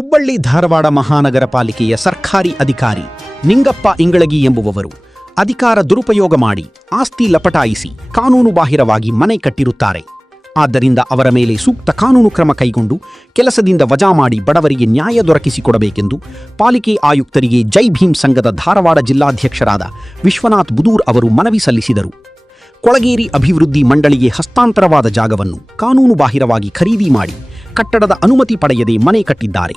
ಹುಬ್ಬಳ್ಳಿ ಧಾರವಾಡ ಮಹಾನಗರ ಪಾಲಿಕೆಯ ಸರ್ಕಾರಿ ಅಧಿಕಾರಿ ನಿಂಗಪ್ಪ ಇಂಗಳಗಿ ಎಂಬುವವರು ಅಧಿಕಾರ ದುರುಪಯೋಗ ಮಾಡಿ ಆಸ್ತಿ ಲಪಟಾಯಿಸಿ ಕಾನೂನುಬಾಹಿರವಾಗಿ ಮನೆ ಕಟ್ಟಿರುತ್ತಾರೆ. ಆದ್ದರಿಂದ ಅವರ ಮೇಲೆ ಸೂಕ್ತ ಕಾನೂನು ಕ್ರಮ ಕೈಗೊಂಡು ಕೆಲಸದಿಂದ ವಜಾ ಮಾಡಿ ಬಡವರಿಗೆ ನ್ಯಾಯ ದೊರಕಿಸಿಕೊಡಬೇಕೆಂದು ಪಾಲಿಕೆ ಆಯುಕ್ತರಿಗೆ ಜೈ ಭೀಮ್ ಸಂಘದ ಧಾರವಾಡ ಜಿಲ್ಲಾಧ್ಯಕ್ಷರಾದ ವಿಶ್ವನಾಥ್ ಬುದೂರ್ ಅವರು ಮನವಿ ಸಲ್ಲಿಸಿದರು. ಕೊಳಗೇರಿ ಅಭಿವೃದ್ಧಿ ಮಂಡಳಿಗೆ ಹಸ್ತಾಂತರವಾದ ಜಾಗವನ್ನು ಕಾನೂನುಬಾಹಿರವಾಗಿ ಖರೀದಿ ಮಾಡಿ ಕಟ್ಟಡದ ಅನುಮತಿ ಪಡೆಯದೆ ಮನೆ ಕಟ್ಟಿದ್ದಾರೆ.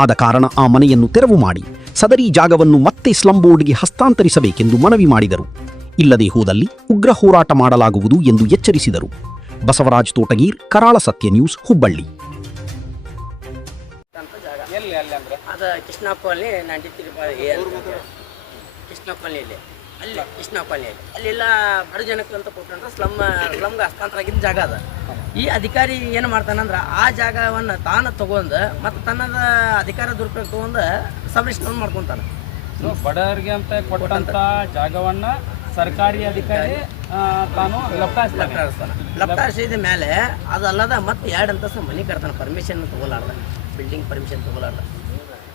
ಆದ ಕಾರಣ ಆ ಮನೆಯನ್ನು ತೆರವು ಮಾಡಿ ಸದರಿ ಜಾಗವನ್ನು ಮತ್ತೆ ಸ್ಲಂ ಬೋರ್ಡ್ಗೆ ಹಸ್ತಾಂತರಿಸಬೇಕೆಂದು ಮನವಿ ಮಾಡಿದರು. ಇಲ್ಲದೆ ಹೋದಲ್ಲಿ ಉಗ್ರ ಹೋರಾಟ ಮಾಡಲಾಗುವುದು ಎಂದು ಎಚ್ಚರಿಸಿದರು. ಬಸವರಾಜ್ ತೋಟಗೀರ್, ಕರಾಳ ಸತ್ಯ ನ್ಯೂಸ್, ಹುಬ್ಬಳ್ಳಿ. ಕೃಷ್ಣ ಕಾಲನಿಯಲ್ಲಿ ಅಲ್ಲೆಲ್ಲ ಬಡ ಜನಕ್ಕೆ ಅಂತ ಕೊಟ್ಟಂದ್ರೆ ಸ್ಲಮ್ಗೆ ಹಸ್ತಾಂತರ ಆಗಿದ್ದ ಜಾಗ ಅದ. ಈ ಅಧಿಕಾರಿ ಏನು ಮಾಡ್ತಾನಂದ್ರೆ ಆ ಜಾಗವನ್ನು ತಾನು ತಗೊಂಡು ಮತ್ತು ತನ್ನದ ಅಧಿಕಾರ ದುರುಪಯೋಗ ತಗೊಂಡು ಸಬ್ರಿಷನ್ ಮಾಡ್ಕೊತಾನೆ. ಬಡವರಿಗೆ ಅಂತ ಕೊಟ್ಟಂತ ಜಾಗವನ್ನು ಸರ್ಕಾರಿ ಅಧಿಕಾರಿ ತಾನು ಲಪ್ಟಾರಿಸಿದ ಮೇಲೆ ಅದಲ್ಲದ ಮತ್ತೆ 2 ಅಂತಸ್ತು ಮನೆ ಕಟ್ತಾನೆ, ಪರ್ಮಿಷನ್ ತಗೊಲಾರ್ದ, ಬಿಲ್ಡಿಂಗ್ ಪರ್ಮಿಷನ್ ತಗೊಲಾರ್ದ.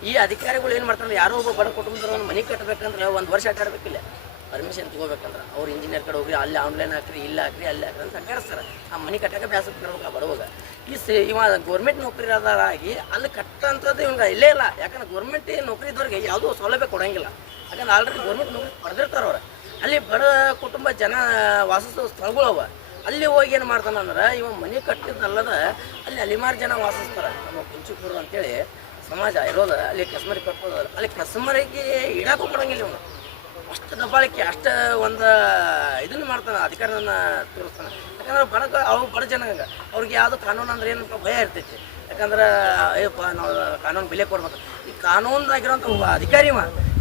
ಈ ಅಧಿಕಾರಿಗಳು ಏನು ಮಾಡ್ತಾರೆ, ಯಾರೋ ಒಬ್ಬ ಬಡ ಕುಟುಂಬದವ್ರು ಮನೆ ಕಟ್ಟಬೇಕಂದ್ರೆ 1 ವರ್ಷ ಅಡ್ಡಾಡಬೇಕಿಲ್ಲ, ಪರ್ಮಿಷನ್ ತಗೋಬೇಕಂದ್ರೆ ಅವ್ರು ಇಂಜಿನಿಯರ್ ಕಡೆ ಹೋಗ್ರಿ, ಅಲ್ಲಿ ಆನ್ಲೈನ್ ಹಾಕ್ರಿ, ಇಲ್ಲ ಹಾಕ್ರಿ, ಅಲ್ಲಿ ಹಾಕ್ರಿ ಅಂತ ಅಡ್ಡಾಡಿಸ್ತಾರೆ. ಆ ಮನೆ ಕಟ್ಟಕ್ಕೆ ಬ್ಯಾಸಕ್ಕೆ ಬರಬೇಕು ಆ ಬಡವಾಗ. ಇವ ಗೌರ್ಮೆಂಟ್ ನೌಕರಿದಾರಾಗಿ ಅಲ್ಲಿ ಕಟ್ಟಂಥದ್ದು ಇವಾಗ ಇಲ್ಲೇ ಇಲ್ಲ. ಯಾಕಂದ್ರೆ ಗೌರ್ಮೆಂಟ್ ನೌಕರಿ ಇದ್ದವ್ರಿಗೆ ಯಾವುದೂ ಸೌಲಭ್ಯ ಕೊಡೋಂಗಿಲ್ಲ. ಯಾಕಂದ್ರೆ ಆಲ್ರೆಡಿ ಗೌರ್ಮೆಂಟ್ ನೌಕರಿ ಪಡೆದಿರ್ತಾರೆ ಅವ್ರು. ಅಲ್ಲಿ ಬಡ ಕುಟುಂಬ ಜನ ವಾಸಿಸೋ ಸ್ಥಳಗಳವ. ಅಲ್ಲಿ ಹೋಗಿ ಏನು ಮಾಡ್ತಾನಂದ್ರೆ ಇವ ಮನೆ ಕಟ್ಟಿದ್ದಲ್ಲದ ಅಲ್ಲಿ ಅಲಿಮಾರು ಜನ ವಾಸಿಸ್ತಾರೆ. ನಮ್ಮ ಕುಂಚಿಪುರ ಅಂತೇಳಿ ಸಮಾಜ ಇರೋದು, ಅಲ್ಲಿ ಕಸ್ಮರಿ ಕಟ್ಟೋದು, ಅಲ್ಲಿ ಕಸ್ಮರಿಗೆ ಇಡಕ್ಕೂ ಕೊಡೋಂಗಿಲ್ಲ ಇವನು. ಅಷ್ಟು ದಬ್ಬಾಳಿಕೆ, ಅಷ್ಟು ಒಂದು ಇದನ್ನು ಮಾಡ್ತಾನೆ, ಅಧಿಕಾರನ ತೋರಿಸ್ತಾನೆ. ಯಾಕಂದ್ರೆ ಅವ್ರು ಬಡ ಜನ ಅವ್ರಿಗೆ ಯಾವುದು ಕಾನೂನು ಅಂದ್ರೆ ಏನಪ್ಪ ಭಯ ಇರ್ತೈತಿ. ಯಾಕಂದ್ರೆ ಅಯ್ಯಪ್ಪ ನಾವು ಕಾನೂನು ಬೆಲೆ ಕೊಡ್ಬೇಕು. ಈ ಕಾನೂನಾಗಿರೋಂಥ ಅಧಿಕಾರಿ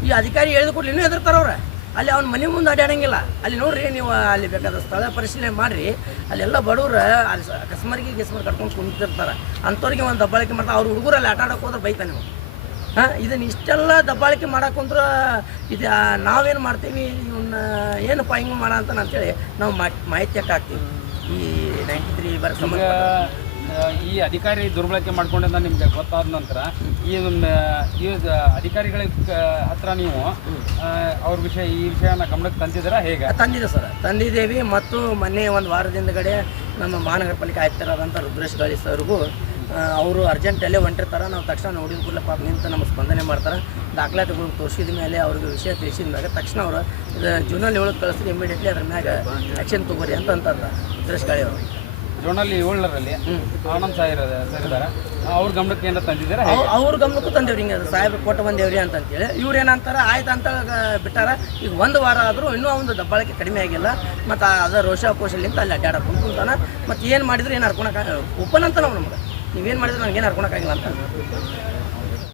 ಈ ಅಧಿಕಾರಿ ಹೇಳಿದ ಕೂಡಲೇ ಇನ್ನೂ ಹೆದರ್ತಾರೆ ಅವ್ರು. ಅಲ್ಲಿ ಅವ್ನ ಮನೆ ಮುಂದೆ ಅಡ್ಡಾಡಂಗಿಲ್ಲ. ಅಲ್ಲಿ ನೋಡ್ರಿ ನೀವು, ಅಲ್ಲಿ ಬೇಕಾದ ಸ್ಥಳ ಪರಿಶೀಲನೆ ಮಾಡಿರಿ, ಅಲ್ಲೆಲ್ಲ ಬಡವ್ರು ಅಲ್ಲಿ ಕಸ್ಮರಿಗೆ ಕಟ್ಕೊಂಡು ಕುಂತಿರ್ತಾರೆ. ಅಂಥವ್ರಿಗೆ ಒಂದು ದಬ್ಬಾಳಿಕೆ ಮಾಡ್ತಾರೆ. ಅವ್ರ ಹುಡುಗರಲ್ಲಿ ಆಟ ಆಡೋಕೆ ಹೋದ್ರೆ ಬೈತಾನೆ ನೀವು. ಇದನ್ನು ಇಷ್ಟೆಲ್ಲ ದಬ್ಬಾಳಿಕೆ ಮಾಡಕ್ಕಂದ್ರೆ ಇದು ನಾವೇನು ಮಾಡ್ತೀವಿ, ಇವನ್ನ ಏನಪ್ಪ ಹಿಂಗೆ ಮಾಡ ಅಂತ ಅಂತೇಳಿ ನಾವು ಮಾಹಿತಿಯಕ್ಕೆ ಹಾಕ್ತೀವಿ. ಈ 93 ಸಂಬಂಧ ಈ ಅಧಿಕಾರಿ ದುರ್ಬಳಕೆ ಮಾಡ್ಕೊಂಡಿದ್ದ ನಿಮಗೆ ಗೊತ್ತಾದ ನಂತರ ಈ ಅಧಿಕಾರಿಗಳ ಹತ್ರ ನೀವು ಅವ್ರ ಈ ವಿಷಯನ ಗಮನಕ್ಕೆ ತಂದಿದ್ದೀರಾ? ಹೇಗೆ ತಂದಿದೆ ಸರ್? ತಂದಿದ್ದೇವೆ. ಮತ್ತು ಮೊನ್ನೆ ಒಂದು ವಾರದಿಂದಗಡೆ ನಮ್ಮ ಮಹಾನಗರ ಪಾಲಿಕೆ ಆಯುಕ್ತರಾದಂಥ ರುದ್ರೇಶ್ ಗಾಳಿ ಸರ್ಗೂ ಅವರು ಅರ್ಜೆಂಟಲ್ಲೇ ಹೊಂಟಿರ್ತಾರೆ. ನಾವು ತಕ್ಷಣ ನೋಡಿದ ಕೂಡಲೇ ಪಾಪ ನಿಂತು ನಮಗೆ ಸ್ಪಂದನೆ ಮಾಡ್ತಾರೆ. ದಾಖಲಾತಿಗಳು ತೋರಿಸಿದ ಮೇಲೆ ಅವ್ರಿಗೆ ವಿಷಯ ತಿಳಿಸಿದ ಮ್ಯಾಗ ತಕ್ಷಣ ಅವರು ಇದು ಜೂನಲ್ಲಿ 7 ಕಳಿಸಿದ್ರೆ ಇಮಿಡಿಯೇಟ್ಲಿ ಅದ್ರ ಮ್ಯಾಗ ಆ್ಯಕ್ಷನ್ ತೊಗೋರಿ ಅಂತ ರುದ್ರೇಶ್ ಗಾಳಿ ಅವರು. ಜೂನಲ್ಲಿ 7ರಲ್ಲಿ ಆನಂದ್ ಸಾರಿದ್ದಾರೆ, ಅವ್ರ ಗಮನಕ್ಕೆ ಏನಾರ ತಂದಿದ್ದಾರೆ? ಅವ್ರ ಗಮನಕ್ಕೂ ತಂದೇವ್ರಿ. ಹಿಂಗೆ ಸಾಹೇಬ್ರು ಕೊಟ್ಟು ಬಂದೇವ್ರಿ ಅಂತೇಳಿ ಇವ್ರು ಏನಂತಾರೆ, ಆಯ್ತು ಅಂತ ಬಿಟ್ಟಾರ. ಈಗ 1 ವಾರ ಆದರೂ ಇನ್ನೂ ಒಂದು ದಬ್ಬಾಳಿಕೆ ಕಡಿಮೆ ಆಗಿಲ್ಲ. ಮತ್ತು ಅದರ ರೋಷಾಕೋಶಲಿಂದ ಅಲ್ಲಿ ಅಡ್ಡಾಡಕ್ಕೆ ಕುಂತಾನೆ. ಮತ್ತು ಏನು ಮಾಡಿದ್ರು ಏನು ಹರ್ಕೊಳಕ್ಕೆ ಓಪನ್ ಅಂತ ನಾವು ನಮ್ಗೆ ನೀವೇನು ಮಾಡಿದ್ರೆ ನನಗೇನು ಹರ್ಕೊಳಕ್ಕಾಗಿಲ್ಲ ಅಂತ.